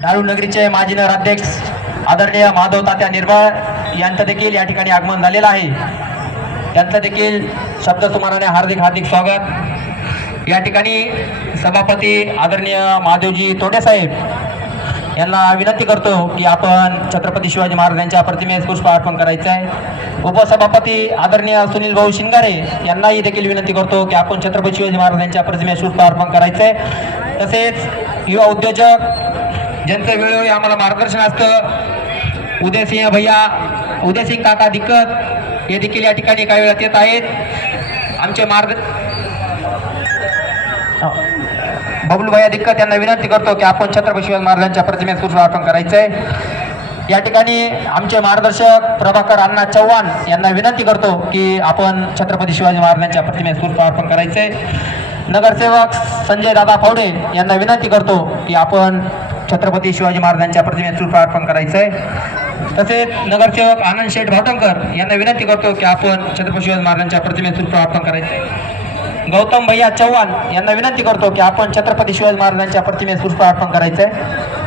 दारू नगरीचे माजी नगराध्यक्ष आदरणीय माधव तात्या निर्मळ यांचं देखील या ठिकाणी आगमन झालेलं आहे। त्यांचं देखील शब्द सुमनाने हार्दिक हार्दिक स्वागत। या ठिकाणी सभापती आदरणीय महादेवजी तोंडे साहेब यांना विनंती करतो की आपण छत्रपती शिवाजी महाराजांच्या प्रतिमेस पुष्प अर्पण करायचं आहे। उपसभापती आदरणीय सुनील भाऊ शिंगारे यांनाही देखील विनंती करतो की आपण छत्रपती शिवाजी महाराजांच्या प्रतिमेस पुष्प अर्पण करायचं आहे। तसेच युवा उद्योजक ज्यांचं वेळोवेळी आम्हाला मार्गदर्शन असतं, उदयसिंह भैया, उदयसिंह काका दिक्कत हे देखील या ठिकाणी काही वेळात येत आहेत। आमचे बबलू भैया दिक्कत यांना विनंती करतो की आपण छत्रपती शिवाजी महाराजांच्या प्रतिमेस पुष्प अर्पण करायचं आहे। या ठिकाणी आमचे मार्गदर्शक प्रभाकर अण्णा चव्हाण यांना विनंती करतो की आपण छत्रपती शिवाजी महाराजांच्या प्रतिमेस पुष्प अर्पण करायचं आहे। नगरसेवक संजय दादा फावडे यांना विनंती करतो की आपण छत्रपती शिवाजी महाराजांच्या प्रतिमेस पुष्प अर्पण करायचं आहे। तसेच नगरसेवक आनंद शेठ भाटंकर यांना विनंती करतो की आपण छत्रपती शिवाजी महाराजांच्या प्रतिमेस पुष्प अर्पण करायचं आहे। गौतम भैया चव्हाण यांना विनंती करतो की आपण छत्रपती शिवाजी महाराजांच्या प्रतिमेस पुष्प अर्पण करायचं आहे।